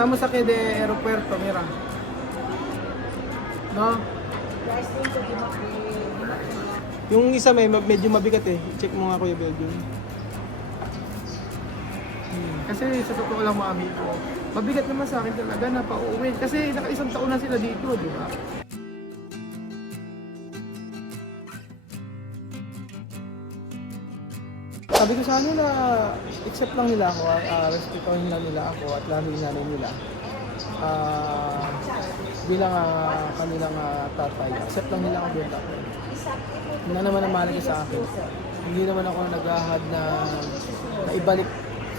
Estamos aquí de aeropuerto, mira. No? Yung isa medyo mabigat eh. Check mo nga Kuya Belgium. Kasi sa totoo lang mga amigo, mabigat naman sa akin talaga na pauwi. Kasi naka-isang taon na sila dito, di ba? Sabi ko sa na accept lang nila ako, respetuhin lang nila ako at lalo yung nanay nila. Bilang kanilang tatay, accept lang nila ako doon ako. Hindi na naman ang mahalaga sa akin. Hindi naman ako naghahad na ibalik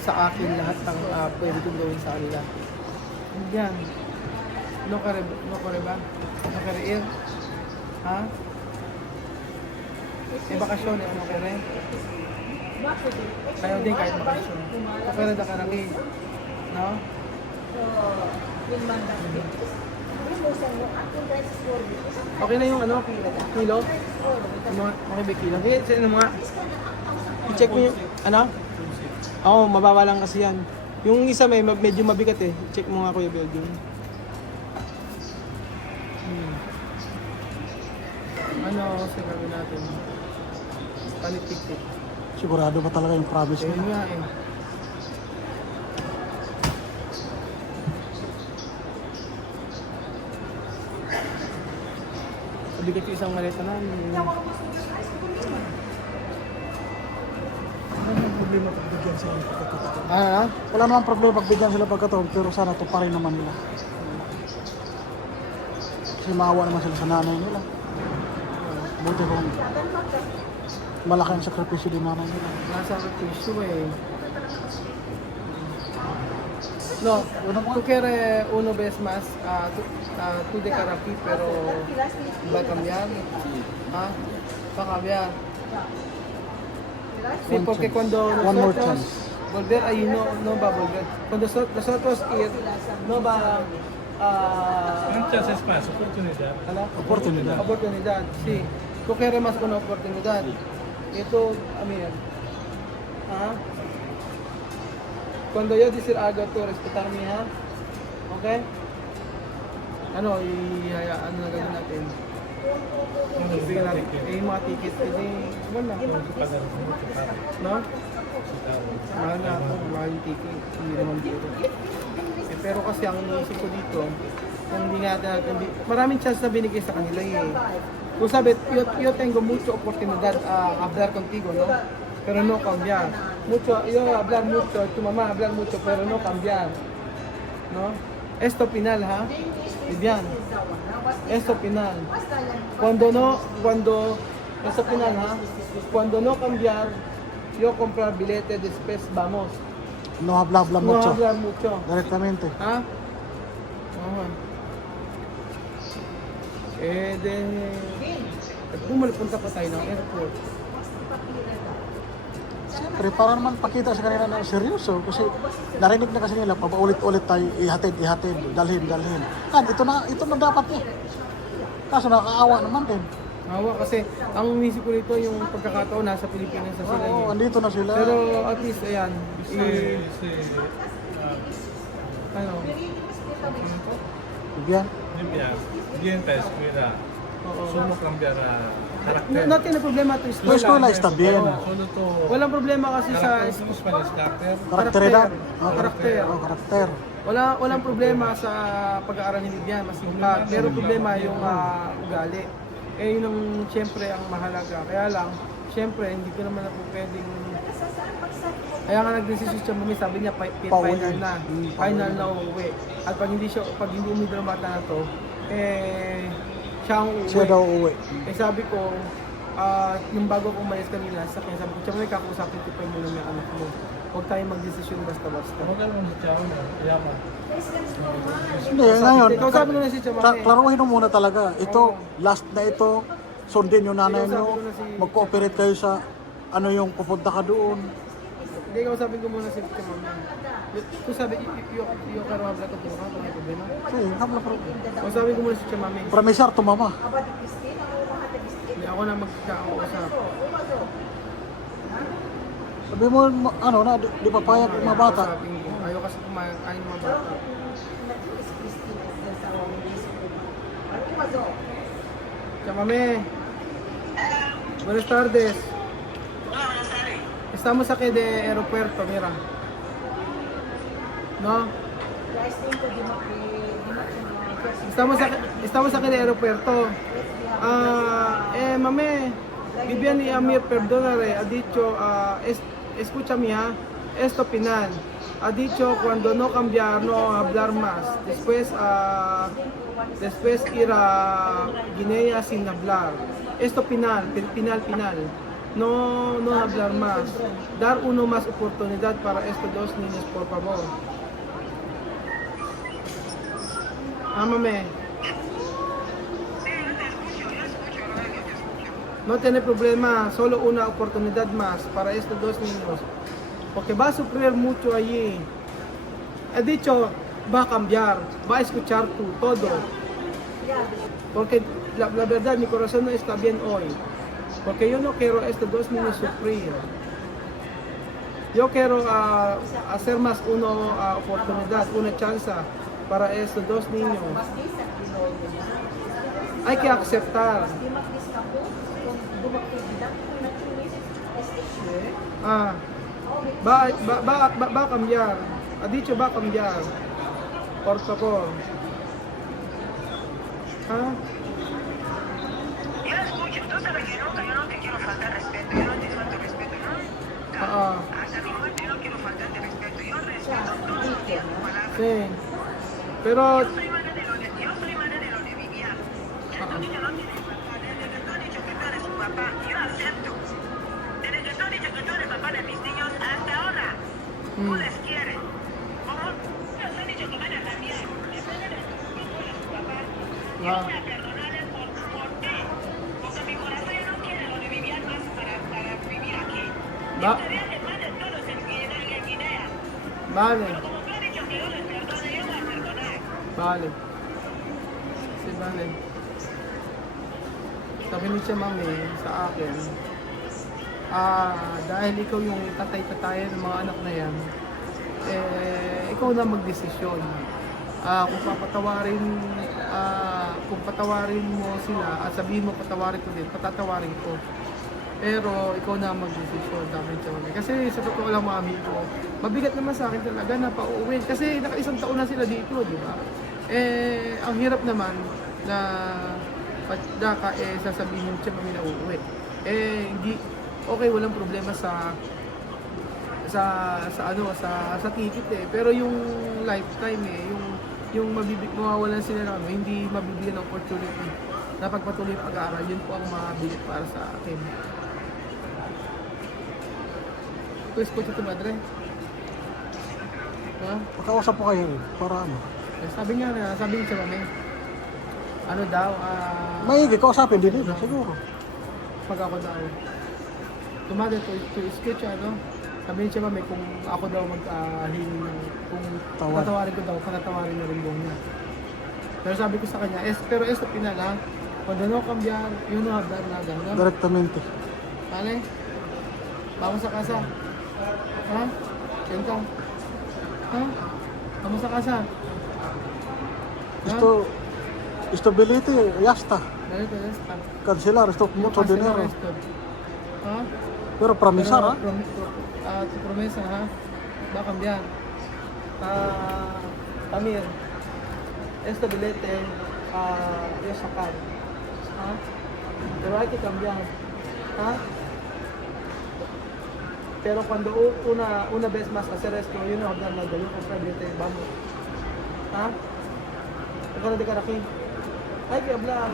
sa akin lahat ng pwede kong gawin sa kanila. Yan. No kare ba? No kare ha? Bakasyon, no kare? Ayaw din kahit bakasyon. Pero da karami. No? Okay na yung kilo? Okay ba kilo? Sige, mga i-check mo yung, Oo, mababa lang kasi yan. Yung isa medyo mabigat eh. I-check mo nga Kuya Belgium. Siguro natin. Palit-tik-tik. Sigurado ba talaga yung promise nila? Nga eh. Sabigat yung isang maleta na. Problema pagbigyan sila ng pagkakataon. Wala namang problema pagbigyan sila pagkataon, pero sana ito pa rin naman nila. Kasi maawa naman sila sa nanay nila. Buti kung malaki ang sakripisyo din nanay nila. Nasa sakripisyo eh. No, tú quieres uno vez más, tú de Carapi, pero va a cambiar. Va a cambiar. Sí, porque cuando nosotros volver ahí no va a volver. Cuando nosotros ir, no va ¿Cuántas es más? Oportunidad. Oportunidad, sí. Tú quieres más una oportunidad. Ito, mira. Cuando yo decir algo, tú respetarme, ha? Okay? Ihayaan na gawin natin. Bigyan natin. Yung mga ticket, wala. No? Mahal na ako, mahal yung ticket. Hindi naman dito. Pero kasi ang inisip ko dito, hindi nga maraming chance na binigay sa kanila eh. Kung sabi, yo tengo mucho oportunidad hablar contigo, no? Pero no cambiar. Yo hablar mucho, tu mamá hablar mucho, pero no cambiar. ¿No? Esto final, ha? Bien. Esto final. Esto final, ha? Cuando no cambiar, yo comprar billete, después vamos. No hablar No mucho. hablar mucho. Directamente. Ha? Punta pa tayo ng airport. Siyempre, para naman pakita sa kanila na seryoso. Kasi narinig na kasi nila, paulit-ulit tayo, ihatid, dalhin. Ito na dapat eh. Kaso nakakaawa naman din. Hawa kasi ang inisip ko nito yung pagkakataon nasa Pilipinas na sila. Oo, andito na sila. Pero at least ayan, Bien. Dientes, cuida. Solo cambiar carácter. No tiene problema to La escuela está bien. Solo to... Walang problema kasi sa Spanish character. Karakteridad. Karakter. Walang problema sa pag-aaral ni Vivian, masipag. Pero problema yung ugali. Yun ang siyempre ang mahalaga. Kaya lang, siyempre hindi ko naman ako pwedeng. Kaya nga nag-decision siya mami, sabi niya final na. Final na uuwi. At pag hindi umidro ang bata na to, siya ang uuwi. Siya daw uuwi. Sabi ko, yung bago kong umalis kanina sa kanya, sabi ko, siya may kakausapin ko pa muna ng anak mo. Huwag tayong mag-desisyon basta-basta. Huwag ka naman sa na. Yaman. Hindi, ngayon, Kausapin ko na si Chamame. klaruhin mo muna talaga. Ito, last na ito, sundin yung nanay nyo, mag-cooperate kayo sa yung pupunta ka doon. Hindi, kausapin ko muna si Chamame. Kung sabi, yung karwabla ko doon, may problema. Sige, habla pro. Kausapin ko muna si Chamame. Promisar to mama. Hindi ako na magkakausap. Sabi mo, di papayag yung mga bata. Kausapin ko. Ayaw kasi kumain ng mga bata. Chamame. Buenas tardes. Estamos aquí de aeropuerto, mira. ¿No? Estamos aquí de aeropuerto. Mame, Vivian y Amir, perdóname, ha dicho, escúchame, esto final. Ha dicho cuando no cambiar, no hablar más. Después ir a Guinea sin hablar. Esto final. No hablar más. Dar uno más oportunidad para estos dos niños, por favor. Ámame. No tiene problema, solo una oportunidad más para estos dos niños. Porque va a sufrir mucho allí. He dicho, va a cambiar, va a escuchar todo. Porque la verdad, mi corazón no está bien hoy. Porque yo no quiero a estos dos niños sufrir. Yo quiero hacer más una oportunidad, una chance para estos dos niños. Hay que aceptar. Va a cambiar. Ha dicho va a cambiar. Por favor. Yo escucho, tú sabes que nunca, yo no te quiero faltar respeto, yo no te falto respeto, ¿no? Hasta mi muerte yo no quiero faltarte respeto, yo respeto todos los días tu palabra. Sí. Pero Yo soy madre de los de Vivian. Estos niños no tienen papá, desde que tú has dicho que tú eres su papá, yo acepto. Desde que tú has dicho que tú eres papá de mis niños, hasta ahora, tú les quieres. Como tú has dicho que van a cambiar, depende de que tú eres su papá. Yo voy a perdonarles por ti. Porque mi corazón ya no quiere lo de Vivian más para vivir aquí. Yo quería que maten todos en Guinea. vale. Pero como tú has dicho que yo les perdone, yo voy a perdonar. Vale. Si vale. Sabi ni siya mami sa akin, dahil ikaw yung tatay-tatay ng mga anak na yan, ikaw na magdesisyon. Kung patawarin mo sila at sabihin mo patawarin ko din, patatawarin ko. Pero ikaw na magdesisyon, sabi niya mami. Kasi sa totoo lang mga amigo, mabigat naman sa akin talaga na pauwi. Kasi naka-isang taon na sila dito, di ba? Ang hirap naman na pagdaka sasabihin siya mami na uuwi. Hindi okay, walang problema sa ticket pero yung lifetime yung mawawalan sila ng hindi mabibigyan ng opportunity na pagpatuloy ang pag-aaral, yun po ang mabigat para sa akin. Pues po ito madre. Ha? Pagkausap po kayo para ano. Sabi niya sa mami. Ano daw, Maigi, kausapin din nila siguro. pag ako daw. Tumada to sketch sabihin siya mami kung ako daw kung tatawarin ko daw, patatawarin na rin buong niya. Pero sabi ko sa kanya, pero esto final cuando no cambiar, yun no hablar nada, no? Directamente. Vale? Vamos a casa. Ha? Sienta. Ha? Vamos a casa. Stability, ya está. Ganito, ya está. Cancelar, esto mucho Cancela dinero. esto. Ha? Pero promisar, ha? Tu promesa, va a cambiar. Amir, este billete, yo sacar. Pero hay que cambiar. Pero cuando una vez más hacer esto, yo no hablar nada, yo comprar billete, vamos. Ikaw na di ka raki. Hay que hablar.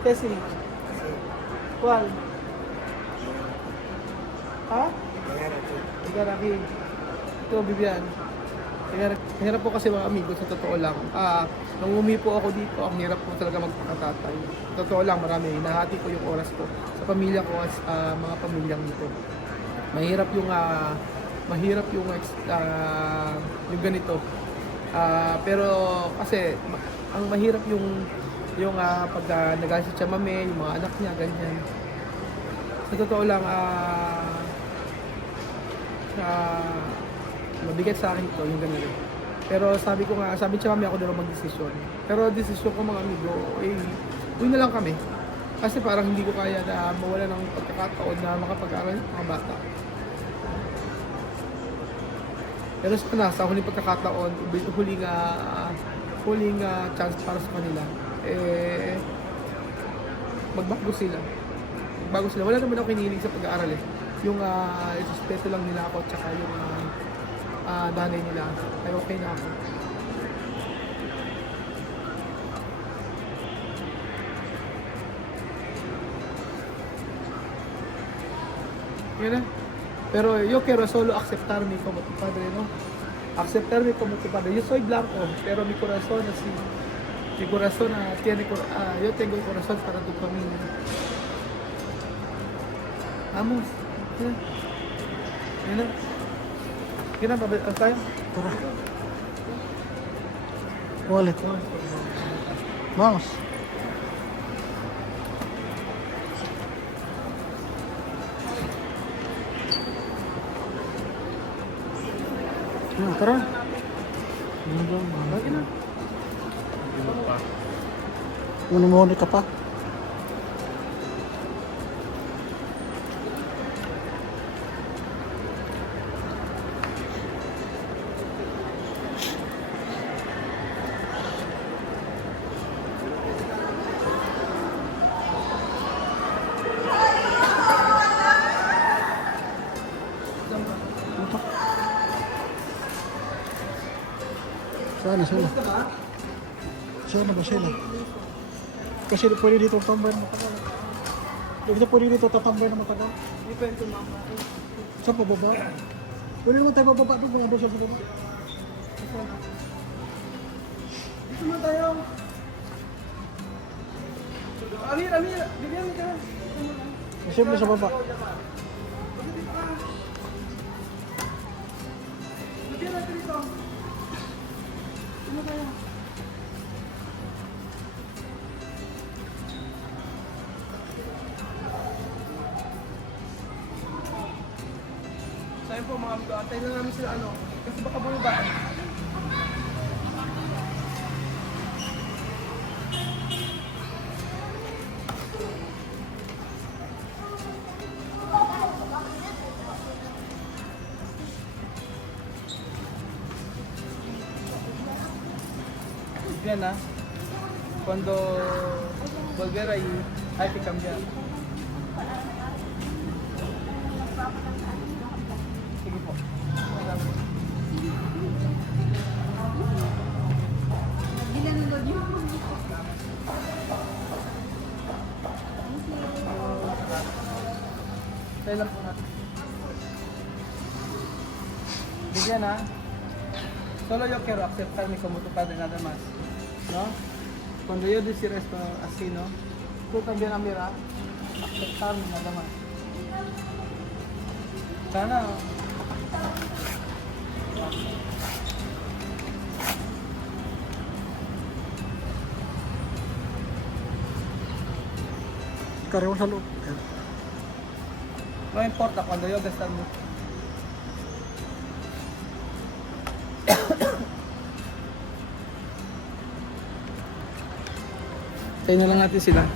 Tesi. ¿Cuál? Igaraki. Ito, Vivian. Hirap po kasi mga amigo, sa totoo lang. Nung po ako dito, ang hirap po talaga magpakatatay. Sa totoo lang, marami. Nahati ko yung oras ko sa pamilya ko as mga pamilyang dito. Mahirap yung ganito. Pero kasi, ang mahirap yung pag nag-asit siya mami, yung mga anak niya, ganyan. Sa totoo lang, mabigat sa akin ito, yung ganito. Pero sabi ko nga, sabi siya kami ako na lang magdesisyon. Pero desisyon ko mga amigo, uwi na lang kami. Kasi parang hindi ko kaya na mawala ng pagkakataon na makapag-aral ng mga bata. Pero sana sa huling pagkakataon, huling chance para sa kanila, magbago sila. Magbago sila. Wala naman ako kinilig sa pag-aaral eh. Yung respeto lang nila ako, tsaka yung nanay nila. Ay okay na ako. Yun na. Pero yo quiero solo aceptarme como tu padre, ¿no? Aceptarme como tu padre. Yo soy blanco, pero mi corazón así. Mi corazón yo tengo el corazón para tu familia. Vamos. Yun na. Yun na, babalik tayo. Tara. Wallet. Vamos. Tara. Lagi na. Hindi pa. Muni-muni ka pa. Sana sila. Sana ba sila? Kasi pwede dito tambay na matagal. Dito pwede dito tatambay na matagal. Depende ko mama. Sa pababa. Pwede naman tayo bababa doon mga dosa sa baba. Dito na tayo. Amir, bigyan mo ka. Siyempre sa baba. Bigyan natin ito. Ano tayo? Sa'yo po mga amigo, antayin lang namin sila kasi baka bumabaan. Bien, cuando volver ahí hay que cambiar. Sige po. Tayo lang po natin. Bigyan Solo yo quiero aceptarme como tu padre nada más. ¿No? Cuando yo decir esto así, ¿no? Tú también, Amira, aceptarme nada más. Sana. Karewon sa loob. No importa cuando yo gastar mucho. Tayo na lang natin sila.